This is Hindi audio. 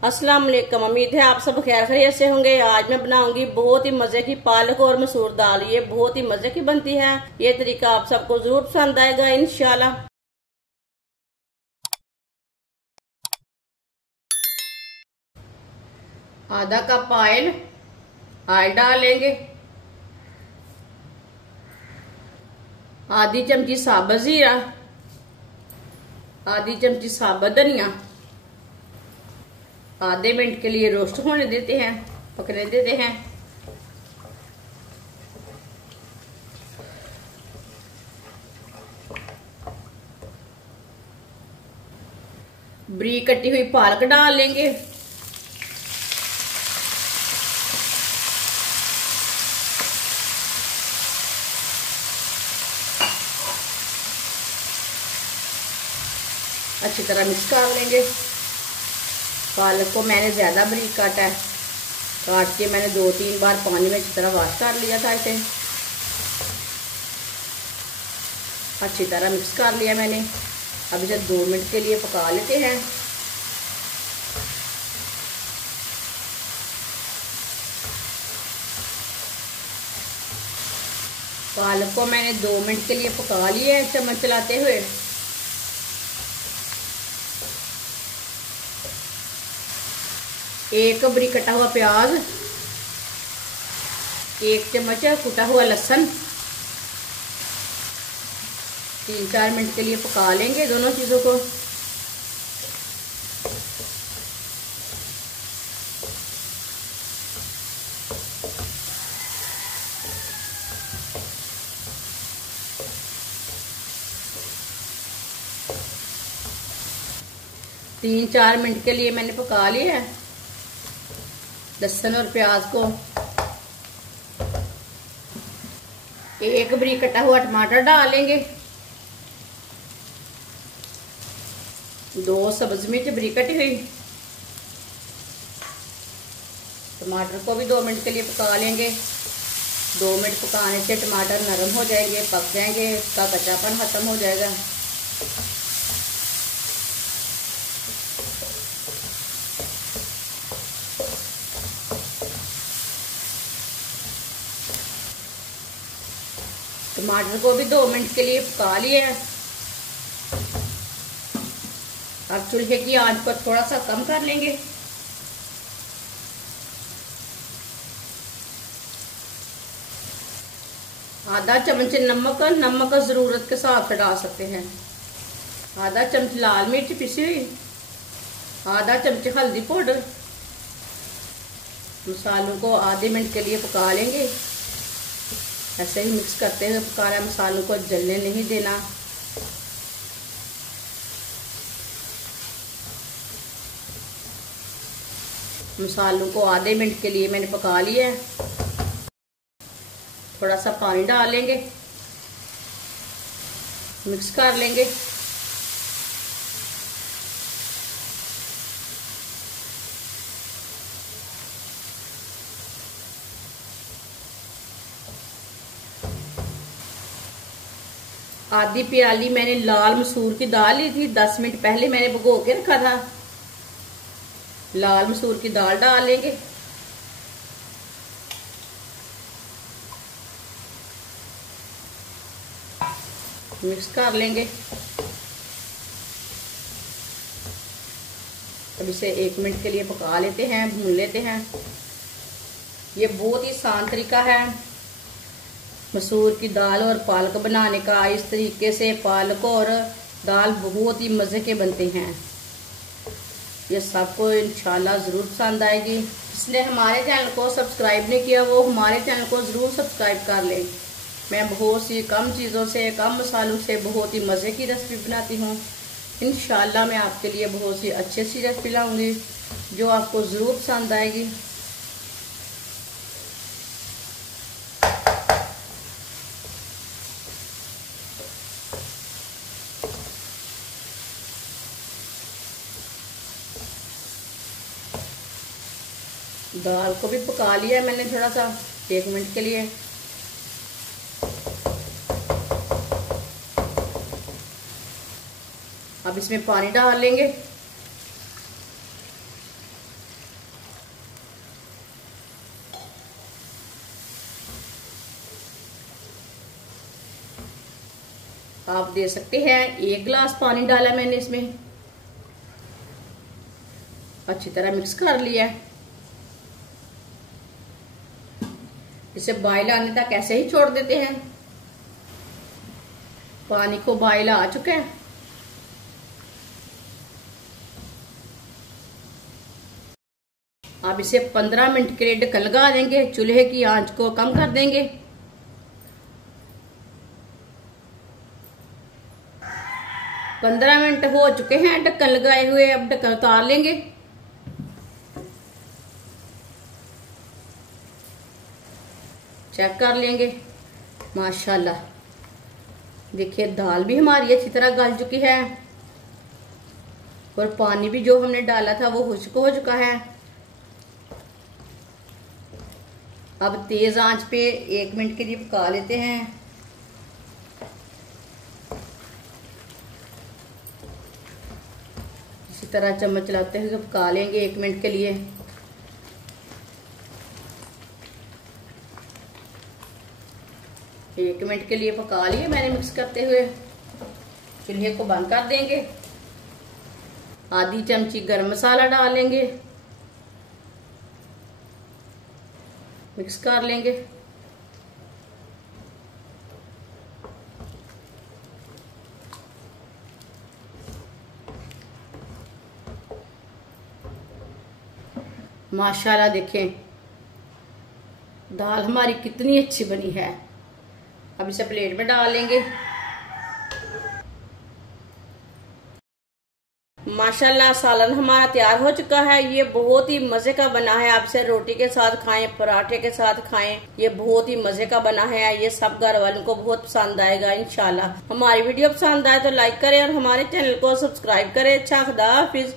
अस्सलाम वालेकुम। उम्मीद है आप सब खैर खैरियत से होंगे। आज मैं बनाऊंगी बहुत ही मजे की पालक और मसूर दाल। ये बहुत ही मजे की बनती है। ये तरीका आप सबको जरूर पसंद आएगा इंशाल्लाह। आधा कप ऑयल डालेंगे। आधी चमची साबुत जीरा, आधी चमची साबुत धनिया। आधे मिनट के लिए रोस्ट होने देते हैं, पकने देते हैं। बारीक कटी हुई पालक डाल लेंगे। अच्छी तरह मिक्स कर लेंगे। पालक को मैंने ज्यादा बारीक काटा है। काट के मैंने 2-3 बार पानी में अच्छी तरह वॉश कर लिया था। इसे अच्छी तरह मिक्स कर लिया मैंने। अब इसे 2 मिनट के लिए पका लेते हैं। पालक को मैंने 2 मिनट के लिए पका लिया है चम्मच चलाते हुए। एक बारीक कटा हुआ प्याज, 1 चम्मच कुटा हुआ लहसुन। 3-4 मिनट के लिए पका लेंगे दोनों चीजों को। तीन 4 मिनट के लिए मैंने पका लिया है लहसुन और प्याज को। एक बारीक कटा हुआ टमाटर डालेंगे। 2 सब्ज मिर्च बारीक कटी हुई। टमाटर को भी 2 मिनट के लिए पका लेंगे। 2 मिनट पकाने से टमाटर नरम हो जाएंगे, पक जाएंगे, उसका कच्चापन खत्म हो जाएगा। टमाटर को भी 2 मिनट के लिए पका लिया है। अब चूल्हे की आंच को थोड़ा सा कम कर लेंगे। आधा चम्मच नमक जरूरत के हिसाब से डाल सकते हैं। आधा चम्मच लाल मिर्च पिसी हुई, आधा चम्मच हल्दी पाउडर। मसालों को आधे मिनट के लिए पका लेंगे। ऐसे ही मिक्स करते हुए पकाना, मसालों को जलने नहीं देना। मसालों को आधे मिनट के लिए मैंने पका लिया है। थोड़ा सा पानी डाल लेंगे, मिक्स कर लेंगे। आधी प्याली मैंने लाल मसूर की दाल ली थी। 10 मिनट पहले मैंने भिगो के रखा था। लाल मसूर की दाल डाल लेंगे। मिक्स कर लेंगे। अब इसे 1 मिनट के लिए पका लेते हैं, भून लेते हैं। ये बहुत ही आसान तरीका है मसूर की दाल और पालक बनाने का। इस तरीके से पालक और दाल बहुत ही मजे के बनते हैं। ये सबको इंशाल्लाह जरूर पसंद आएगी। इसने हमारे चैनल को सब्सक्राइब नहीं किया, वो हमारे चैनल को जरूर सब्सक्राइब कर लें। मैं बहुत सी कम चीज़ों से, कम मसालों से बहुत ही मज़े की रेसिपी बनाती हूँ। इंशाल्लाह मैं आपके लिए बहुत सी अच्छी सी रेसिपी लाऊंगी जो आपको ज़रूर पसंद आएगी। दाल को भी पका लिया है मैंने थोड़ा सा 1 मिनट के लिए। अब इसमें पानी डाल लेंगे। आप दे सकते हैं। 1 गिलास पानी डाला मैंने इसमें, अच्छी तरह मिक्स कर लिया है। इसे बॉयल आने तक ऐसे ही छोड़ देते हैं। पानी को बॉयल आ चुका है। अब इसे 15 मिनट के लिए ढक्कन लगा देंगे। चूल्हे की आंच को कम कर देंगे। 15 मिनट हो चुके हैं ढक्कन लगाए हुए। अब ढक्कन उतार लेंगे। चेक कर लेंगे। माशाल्लाह, देखिए दाल भी हमारी अच्छी तरह गल चुकी है और पानी भी जो हमने डाला था वो खुश्क हो चुका है। अब तेज आंच पे 1 मिनट के लिए पका लेते हैं। इसी तरह चम्मच चलाते हुए पका लेंगे 1 मिनट के लिए। एक मिनट के लिए पका लिए मैंने मिक्स करते हुए। चूल्हे को बंद कर देंगे। आधी चमची गरम मसाला डाल लेंगे, मिक्स कर लेंगे। माशाल्लाह देखें दाल हमारी कितनी अच्छी बनी है। अब इसे प्लेट में डाल लेंगे। माशाल्लाह सालन हमारा तैयार हो चुका है। ये बहुत ही मजे का बना है। आप इसे रोटी के साथ खाएं, पराठे के साथ खाएं। ये बहुत ही मजे का बना है। ये सब घर वालों को बहुत पसंद आएगा इंशाल्लाह। हमारी वीडियो पसंद आए तो लाइक करें और हमारे चैनल को सब्सक्राइब करें। अच्छा, खुदा हाफिज।